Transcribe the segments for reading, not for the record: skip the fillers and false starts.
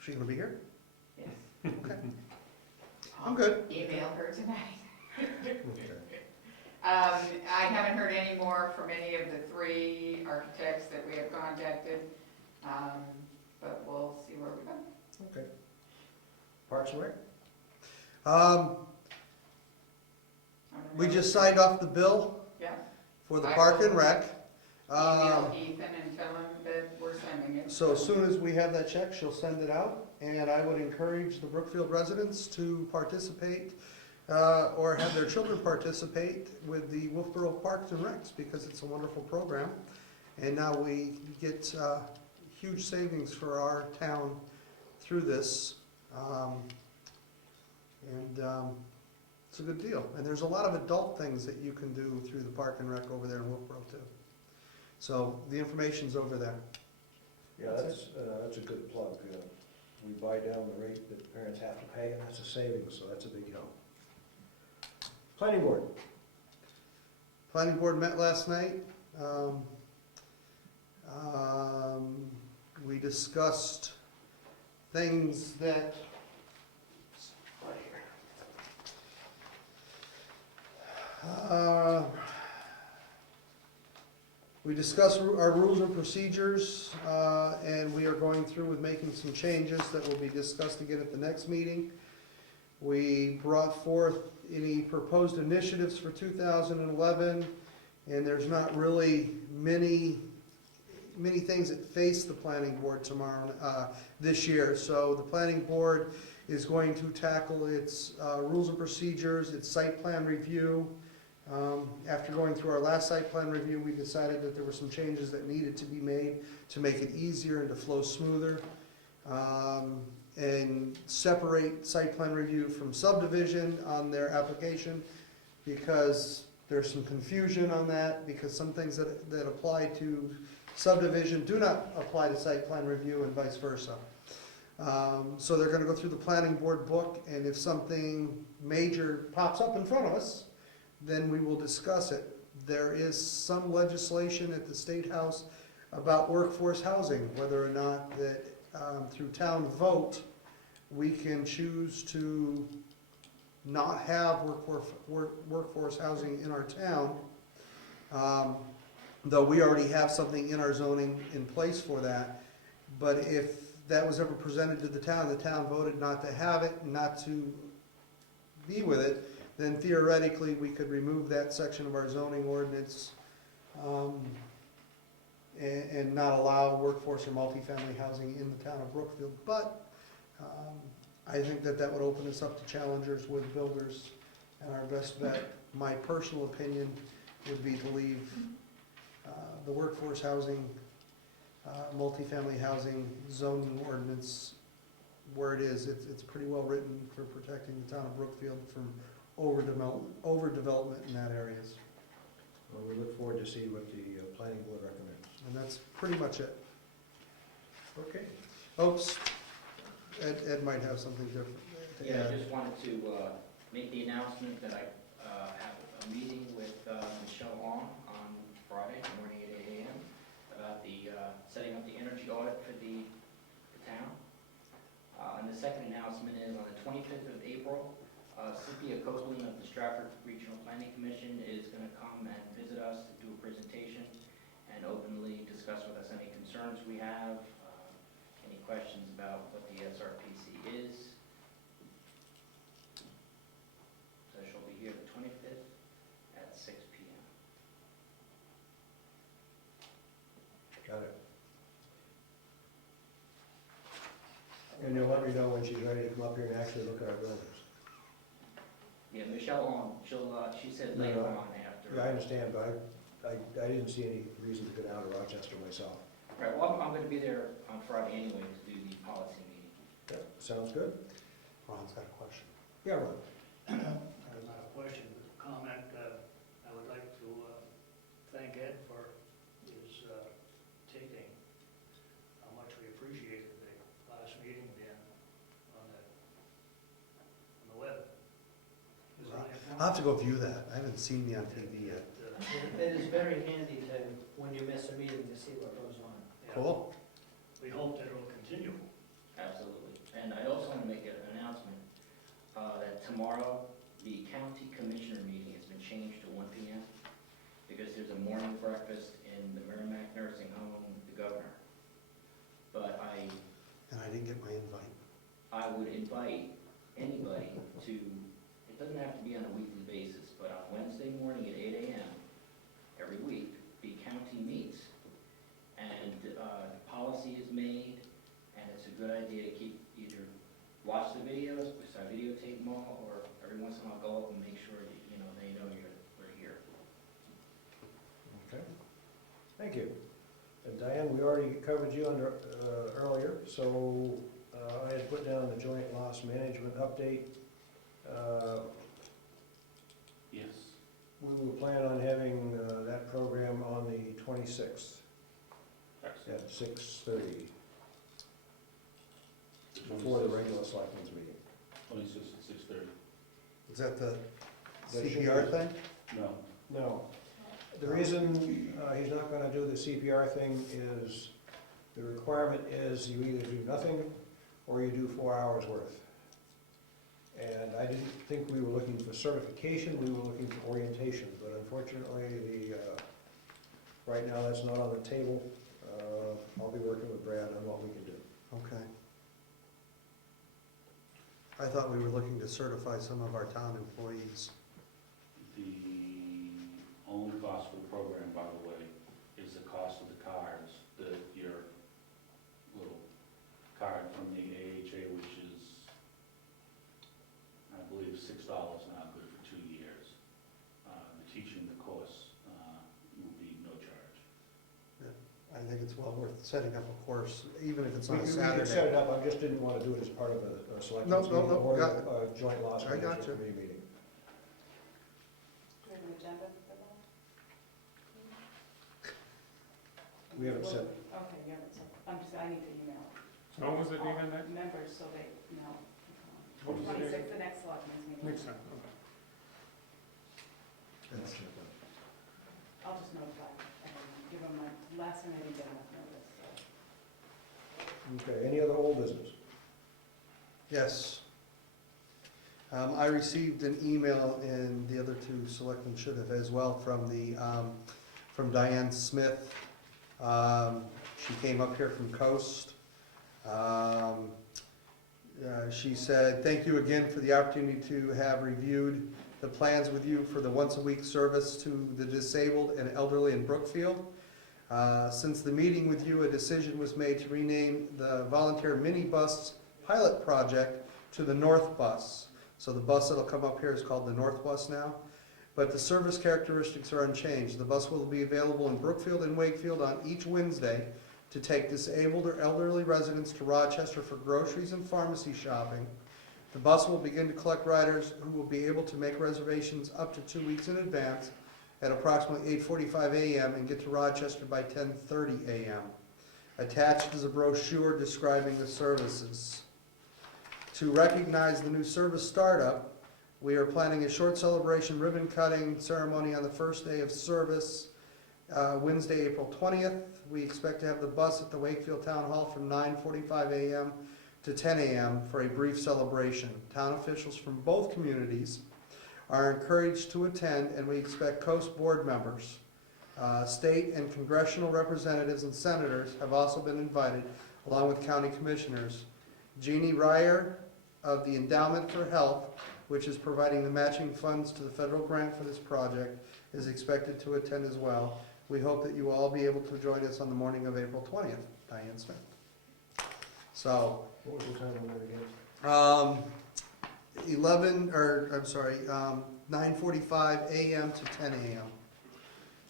She gonna be here? Yes. Okay. I'm good. Email her tonight. Okay. I haven't heard any more from any of the 3 architects that we have contacted, but we'll see where we go. Okay. Parks and Rec? We just signed off the bill Yeah, for the I Park and will Rec. email Ethan and tell him that we're sending it. So as soon as we have that check, she'll send it out, and I would encourage the Brookfield residents to participate, or have their children participate with the Wolfboro Parks and Recs, because it's a wonderful program. And now we get, huge savings for our town through this. It's a good deal. And there's a lot of adult things that you can do through the Park and Rec over there in Wolfboro too. So the information's over there. Yeah, that's a good plug. We buy down the rate that parents have to pay, and that's a savings, so that's a big help. Planning Board. Planning board met last night. We discussed things that, right here. We discussed our rules and procedures, and we are going through with making some changes that will be discussed again at the next meeting. We brought forth any proposed initiatives for 2011, and there's not really many things that face the planning board this year. So the planning board is going to tackle its rules and procedures, its site plan review. After going through our last site plan review, we decided that there were some changes that needed to be made to make it easier and to flow smoother. And separate site plan review from subdivision on their application, because there's some confusion on that, because some things that apply to subdivision do not apply to site plan review and vice versa. So they're gonna go through the planning board book, and if something major pops up in front of us, then we will discuss it. There is some legislation at the State House about workforce housing, whether or not that through town vote, we can choose to not have workforce housing in our town. Though we already have something in our zoning in place for that. But if that was ever presented to the town voted not to have it, not to be with it, then theoretically, we could remove that section of our zoning ordinance and not allow workforce or multifamily housing in the town of Brookfield. But I think that would open us up to challengers with builders, and our best bet, my personal opinion, would be to leave the workforce housing, multifamily housing zoning ordinance where it is. It's pretty well written for protecting the town of Brookfield from overdevelopment in that areas. Well, we look forward to see what the planning board recommends. And that's pretty much it. Okay. Oops, Ed might have something different to Yeah, I add. just wanted to make the announcement that I have a meeting with Michelle Long on Friday morning at 8 a.m. about the setting up the energy audit for the town. And the second announcement is on the 25th of April, Cynthia Copeland of the Stratford Regional Planning Commission is going to come and visit us to do a presentation and openly discuss with us any concerns we have, any questions about what the SRPC is. So she'll be here the 25th at 6 p.m. Got it. And you'll let me know when she's ready to come up here and actually look at our buildings. Yeah, Michelle Long, she said No, later no. on after. Yeah, I understand, but I didn't see any reason to go down to Rochester myself. Right, well, I'm going to be there on Friday anyway to do the policy meeting. Yeah, sounds good. Ron's got a question. Yeah, Ron. Not a question, but a comment. I would like to thank Ed for his taking how much we appreciated the last meeting then on the web. It was really I'll have to go view that. I haven't seen me on TV yet. It is very handy to, when you miss a meeting, to see what goes on. yeah, Cool. We hope that it will continue. Absolutely. tomorrow, the county commissioner meeting has been changed to 1 p.m. because there's a morning breakfast in the Merrimack Nursing Home, the Governor. But And I didn't get my invite. I would invite anybody to, it doesn't have to be on a weekly basis, but on Wednesday morning at 8 a.m. every week, the county meets. And policy is made, and it's a good idea to keep either watch the videos, because I videotape them all, or every once in a while go up and make sure that, they know we're here. Okay, thank you. And Diane, we already covered you under, earlier, so I had put down the joint loss management update. Yes. We will plan on having that program on the 26th Excellent. at 6:30, before the regular selectmen's meeting. 26 at 6:30. Is that the That should CPR be- thing? No. No. The reason he's not gonna do the CPR thing is, the requirement is you either do nothing or you do 4 hours worth. And I didn't think we were looking for certification, we were looking for orientation, but unfortunately, right now that's not on the table. I'll be working with Brad on what we can do. Okay. I thought we were looking to certify some of our town employees. The only cost for the program, by the way, is the cost of the cards, your little card from the AHA, which is, I believe, $6 now, good for 2 years. The teaching the course will be no charge. I think it's well worth setting up a course, even if it's We on a can set it Saturday. up, I just didn't wanna do it as part of a selectmen's No, meeting no, or got a joint loss I got management you. committee meeting. Do we have an agenda for that? We haven't set, Okay, you haven't said, I need to email When was it all even that? members so they know. What was the date? 26th, the next selectmen's meeting. Next time, okay. That's- I'll just notify everyone, give them my, last time I didn't get enough notice, so. okay, any other old business? Yes. I received an email, and the other two selectmen should have as well, from Diane Smith. She came up here from Coast. She said, "Thank you again for the opportunity to have reviewed the plans with you for the once-a-week service to the disabled and elderly in Brookfield. Since the meeting with you, a decision was made to rename the volunteer minibus pilot project to the North Bus. So the bus that'll come up here is called the North Bus now. But the service characteristics are unchanged. The bus will be available in Brookfield and Wakefield on each Wednesday to take disabled or elderly residents to Rochester for groceries and pharmacy shopping. The bus will begin to collect riders who will be able to make reservations up to 2 weeks in advance at approximately 8:45 a.m. and get to Rochester by 10:30 a.m. Attached is a brochure describing the services. To recognize the new service startup, we are planning a short celebration ribbon cutting ceremony on the first day of service, Wednesday, April 20th. We expect to have the bus at the Wakefield Town Hall from 9:45 a.m. to 10 a.m. for a brief celebration. Town officials from both communities are encouraged to attend, and we expect Coast board members. State and congressional representatives and senators have also been invited, along with county commissioners. Jeannie Ryer of the Endowment for Health, which is providing the matching funds to the federal grant for this project, is expected to attend as well. We hope that you will all be able to join us on the morning of April 20th. Diane Smith. So, What was the time on that again? 9:45 a.m. to 10 a.m.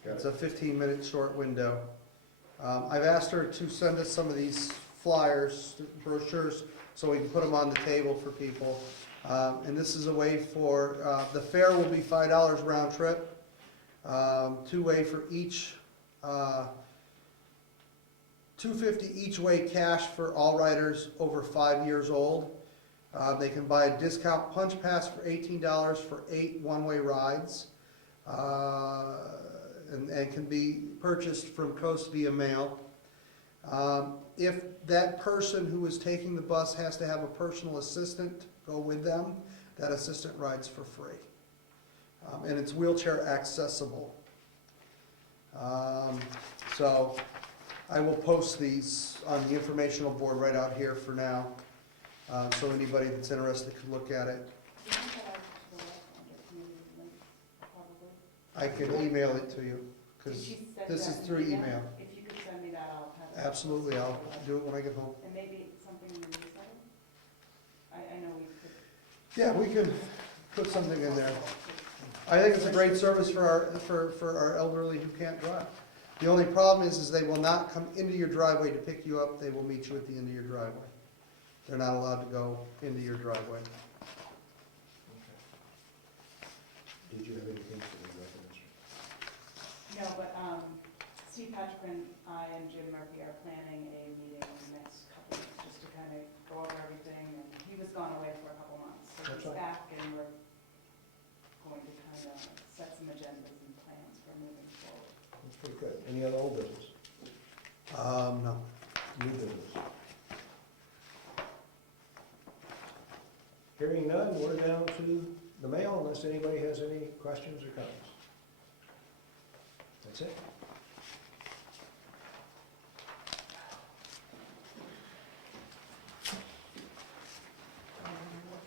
Got It's it. a 15-minute short window. I've asked her to send us some of these flyers, brochures, so we can put them on the table for people. And this is a way for, the fare will be $5 round trip, two-way for each, $2.50 each way cash for all riders over 5 years old. They can buy a discount punch pass for $18 for 8 one-way rides, and can be purchased from Coast via mail. If that person who is taking the bus has to have a personal assistant go with them, that assistant rides for free. And it's wheelchair accessible. So I will post these on the informational board right out here for now. So anybody that's interested could look at it. You know that I just realized on the community link, probably. I can email it to you, Did because she send this is that through email. If you could send me that, I'll have it. Absolutely, I'll do it when I get home. And maybe something in the newsletter? I know we could. Yeah, we can put something in there. I think it's a great service for our elderly who can't drive. The only problem is they will not come into your driveway to pick you up, they will meet you at the end of your driveway. They're not allowed to go into your driveway. Did you have anything for the reference? No, but Steve Patrick and I and Jim Murphy are planning a meeting in the next couple of weeks, just to kind of go over everything. And he was gone away for a couple months, so That's he's right. back, and we're going to kind of set some agendas and plans for moving forward. That's pretty good. Any other old business? No. New business? Hearing none, we're down to the mail unless anybody has any questions or comments. That's it.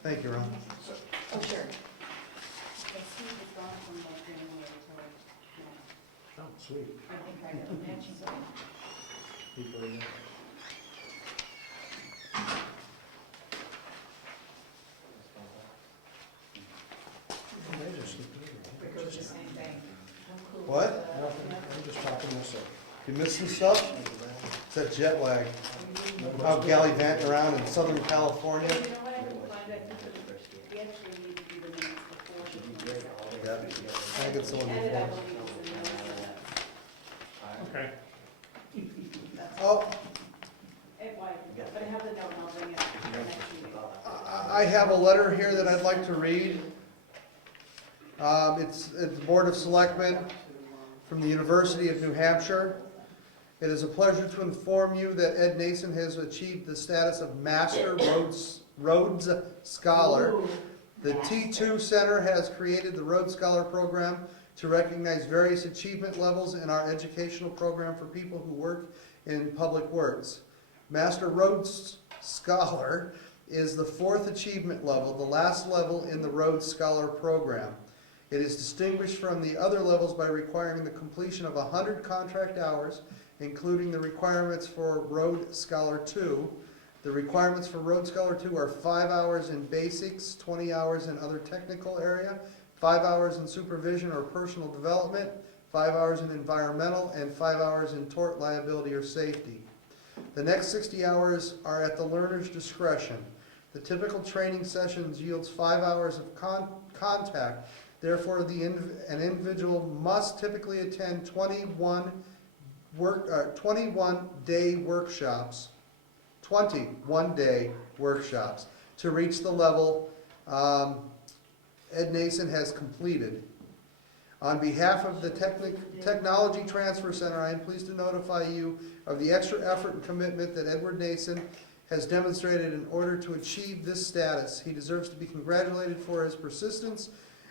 Thank you, Ron. Oh, sure. Okay, Steve is gone from like January till now. Oh, sweet. I think I got matching something. People in there. They just look It over. goes the same thing. What? Nothing, I'm just talking myself. You missed some stuff? It's that jet lag. Out gallivanting around in Southern California. You know what I can find, I think we actually need to do the minutes before she can do it. Yeah, I think it's the one Edit, I before. believe, is in the Okay. That's Oh, but I have the note and I'll bring it for the next meeting. I have a letter here that I'd like to read. It's the Board of Selectmen from the University of New Hampshire. It is a pleasure to inform you that Ed Nason has achieved the status of Master Rhodes Scholar. The T2 Center has created the Rhodes Scholar Program to recognize various achievement levels in our educational program for people who work in public works. Master Rhodes Scholar is the 4th achievement level, the last level in the Rhodes Scholar Program. It is distinguished from the other levels by requiring the completion of 100 contract hours, including the requirements for Rhodes Scholar 2. The requirements for Rhodes Scholar 2 are 5 hours in basics, 20 hours in other technical area, 5 hours in supervision or personal development, 5 hours in environmental, and 5 hours in tort liability or safety. The next 60 hours are at the learner's discretion. The typical training sessions yields 5 hours of contact. Therefore, an individual must typically attend 21-day workshops to reach the level Ed Nason has completed. On behalf of the Technology Transfer Center, I am pleased to notify you of the extra effort and commitment that Edward Nason has demonstrated in order to achieve this status. He deserves to be congratulated for his persistence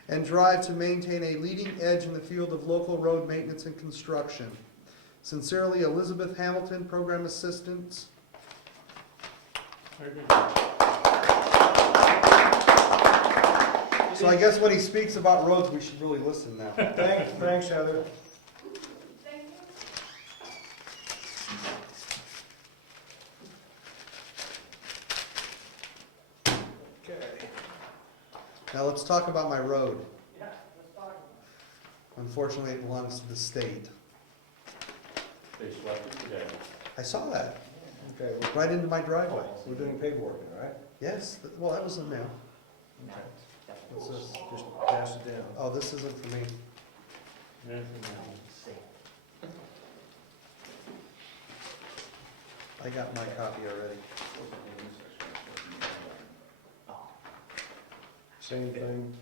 and drive to maintain a leading edge in the field of local road maintenance and construction. Sincerely, Elizabeth Hamilton, Program Assistant. Very good. So I guess when he speaks about roads, we should really listen now. Thanks, Heather. Thank you. Okay. Now let's talk about my road. Yeah, let's talk about Unfortunately, it belongs to the state. They swept it today. I saw that, Okay, right into my driveway. we're doing paperwork, all right? Yes, well, that was in there. What's this? Just pass it down. Oh, this isn't for me. I got my copy already. Same thing.